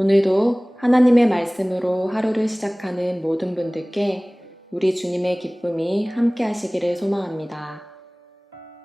오늘도 하나님의 말씀으로 하루를 시작하는 모든 분들께 우리 주님의 기쁨이 함께 하시기를 소망합니다.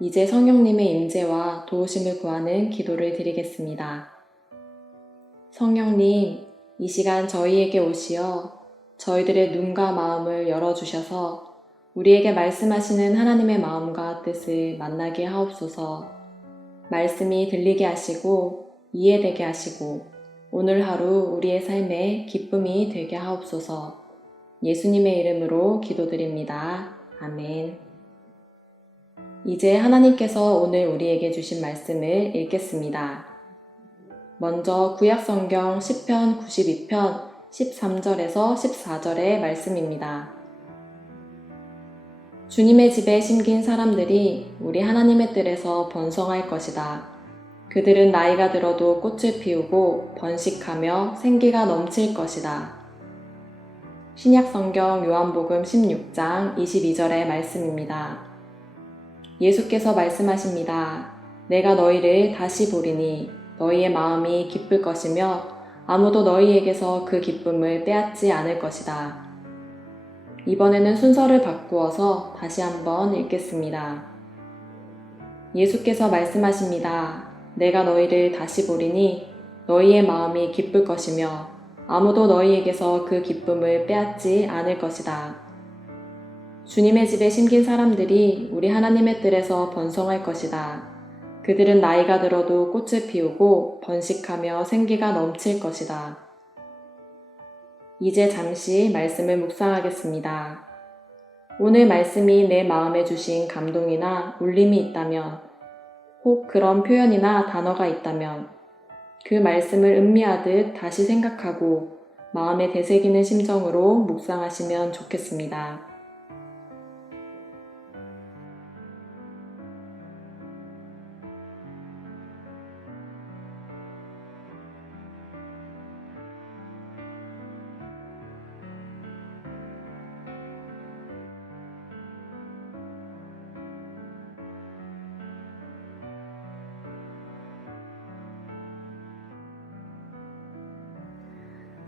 이제 성령님의 임재와 도우심을 구하는 기도를 드리겠습니다. 성령님, 이 시간 저희에게 오시어 저희들의 눈과 마음을 열어주셔서 우리에게 말씀하시는 하나님의 마음과 뜻을 만나게 하옵소서. 말씀이 들리게 하시고 이해되게 하시고 오늘 하루 우리의 삶에 기쁨이 되게 하옵소서. 예수님의 이름으로 기도드립니다. 아멘. 이제 하나님께서 오늘 우리에게 주신 말씀을 읽겠습니다. 먼저 구약성경 시편 92편 13절에서 14절의 말씀입니다. 주님의 집에 심긴 사람들이 우리 하나님의 뜰에서 번성할 것이다. 그들은 나이가 들어도 꽃을 피우고 번식하며 생기가 넘칠 것이다. 신약성경 요한복음 16장 22절의 말씀입니다. 예수께서 말씀하십니다. 내가 너희를 다시 보리니 너희의 마음이 기쁠 것이며 아무도 너희에게서 그 기쁨을 빼앗지 않을 것이다. 이번에는 순서를 바꾸어서 다시 한번 읽겠습니다. 예수께서 말씀하십니다. 내가 너희를 다시 보리니 너희의 마음이 기쁠 것이며 아무도 너희에게서 그 기쁨을 빼앗지 않을 것이다. 주님의 집에 심긴 사람들이 우리 하나님의 뜰에서 번성할 것이다. 그들은 나이가 들어도 꽃을 피우고 번식하며 생기가 넘칠 것이다. 이제 잠시 말씀을 묵상하겠습니다. 오늘 말씀이 내 마음에 주신 감동이나 울림이 있다면, 혹 그런 표현이나 단어가 있다면 그 말씀을 음미하듯 다시 생각하고 마음에 되새기는 심정으로 묵상하시면 좋겠습니다.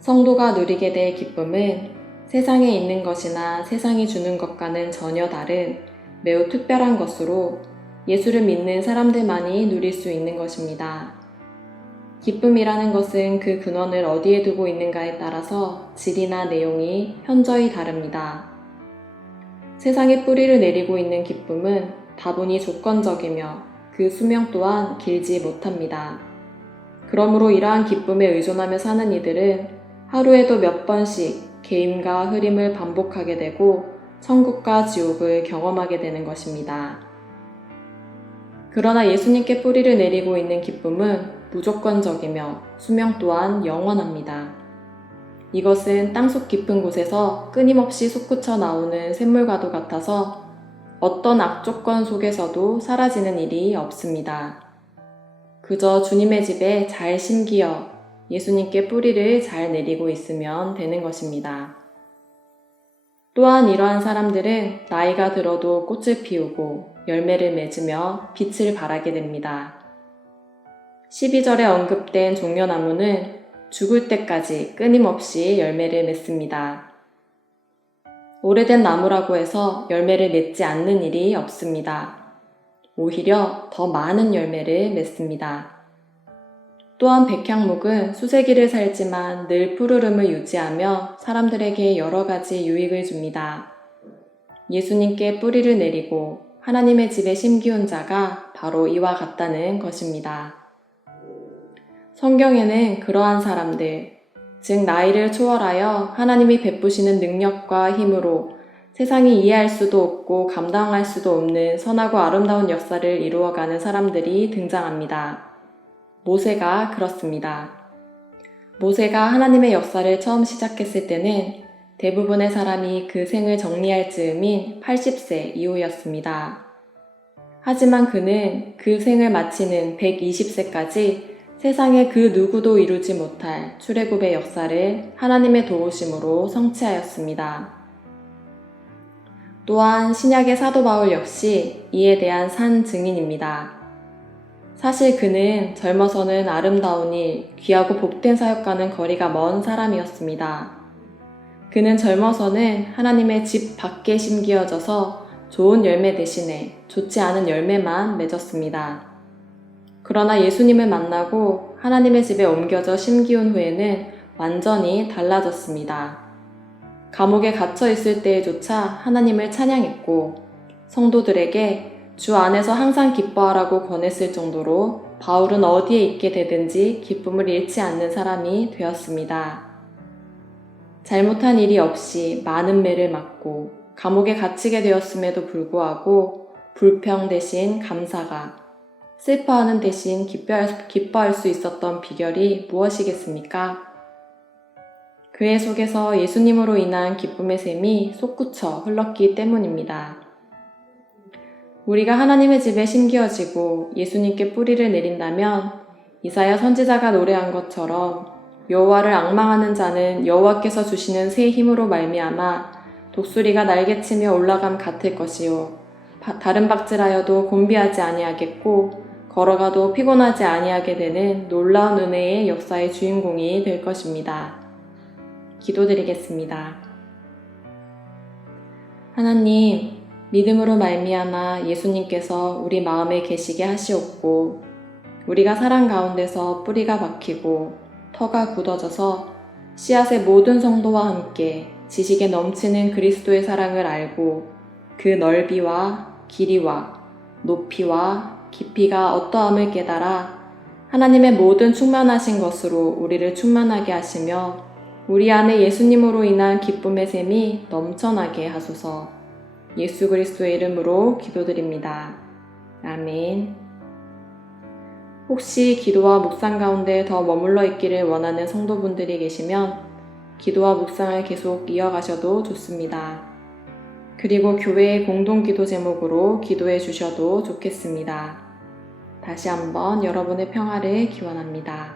성도가 누리게 될 기쁨은 세상에 있는 것이나 세상이 주는 것과는 전혀 다른 매우 특별한 것으로 예수를 믿는 사람들만이 누릴 수 있는 것입니다. 기쁨이라는 것은 그 근원을 어디에 두고 있는가에 따라서 질이나 내용이 현저히 다릅니다. 세상에 뿌리를 내리고 있는 기쁨은 다분히 조건적이며 그 수명 또한 길지 못합니다. 그러므로 이러한 기쁨에 의존하며 사는 이들은 하루에도 몇 번씩 개임과 흐림을 반복하게 되고 천국과 지옥을 경험하게 되는 것입니다. 그러나 예수님께 뿌리를 내리고 있는 기쁨은 무조건적이며 수명 또한 영원합니다. 이것은 땅속 깊은 곳에서 끊임없이 솟구쳐 나오는 샘물과도 같아서 어떤 악조건 속에서도 사라지는 일이 없습니다. 그저 주님의 집에 잘 심기어 예수님께 뿌리를 잘 내리고 있으면 되는 것입니다. 또한 이러한 사람들은 나이가 들어도 꽃을 피우고 열매를 맺으며 빛을 발하게 됩니다. 12절에 언급된 종려나무는 죽을 때까지 끊임없이 열매를 맺습니다. 오래된 나무라고 해서 열매를 맺지 않는 일이 없습니다. 오히려 더 많은 열매를 맺습니다. 또한 백향목은 수세기를 살지만 늘 푸르름을 유지하며 사람들에게 여러 가지 유익을 줍니다. 예수님께 뿌리를 내리고 하나님의 집에 심기운 자가 바로 이와 같다는 것입니다. 성경에는 그러한 사람들, 즉 나이를 초월하여 하나님이 베푸시는 능력과 힘으로 세상이 이해할 수도 없고 감당할 수도 없는 선하고 아름다운 역사를 이루어가는 사람들이 등장합니다. 모세가 그렇습니다. 모세가 하나님의 역사를 처음 시작했을 때는 대부분의 사람이 그 생을 정리할 즈음인 80세 이후였습니다. 하지만 그는 그 생을 마치는 120세까지 세상에 그 누구도 이루지 못할 출애굽의 역사를 하나님의 도우심으로 성취하였습니다. 또한 신약의 사도 바울 역시 이에 대한 산 증인입니다. 사실 그는 젊어서는 아름다우니 귀하고 복된 사역과는 거리가 먼 사람이었습니다. 그는 젊어서는 하나님의 집 밖에 심기어져서 좋은 열매 대신에 좋지 않은 열매만 맺었습니다. 그러나 예수님을 만나고 하나님의 집에 옮겨져 심기운 후에는 완전히 달라졌습니다. 감옥에 갇혀 있을 때에조차 하나님을 찬양했고 성도들에게 주 안에서 항상 기뻐하라고 권했을 정도로 바울은 어디에 있게 되든지 기쁨을 잃지 않는 사람이 되었습니다. 잘못한 일이 없이 많은 매를 맞고 감옥에 갇히게 되었음에도 불구하고 불평 대신 감사가, 슬퍼하는 대신 기뻐할 수 있었던 비결이 무엇이겠습니까? 그의 속에서 예수님으로 인한 기쁨의 샘이 솟구쳐 흘렀기 때문입니다. 우리가 하나님의 집에 심기어지고 예수님께 뿌리를 내린다면 이사야 선지자가 노래한 것처럼 여호와를 앙망하는 자는 여호와께서 주시는 새 힘으로 말미암아 독수리가 날개치며 올라감 같을 것이요 다른 박질하여도 곤비하지 아니하겠고 걸어가도 피곤하지 아니하게 되는 놀라운 은혜의 역사의 주인공이 될 것입니다. 기도드리겠습니다. 하나님, 믿음으로 말미암아 예수님께서 우리 마음에 계시게 하시옵고 우리가 사랑 가운데서 뿌리가 박히고 터가 굳어져서 씨앗의 모든 성도와 함께 지식에 넘치는 그리스도의 사랑을 알고 그 넓이와 길이와 높이와 깊이가 어떠함을 깨달아 하나님의 모든 충만하신 것으로 우리를 충만하게 하시며 우리 안에 예수님으로 인한 기쁨의 샘이 넘쳐나게 하소서. 예수 그리스도의 이름으로 기도드립니다. 아멘. 혹시 기도와 묵상 가운데 더 머물러 있기를 원하는 성도분들이 계시면 기도와 묵상을 계속 이어가셔도 좋습니다. 그리고 교회의 공동기도 제목으로 기도해 주셔도 좋겠습니다. 다시 한번 여러분의 평화를 기원합니다.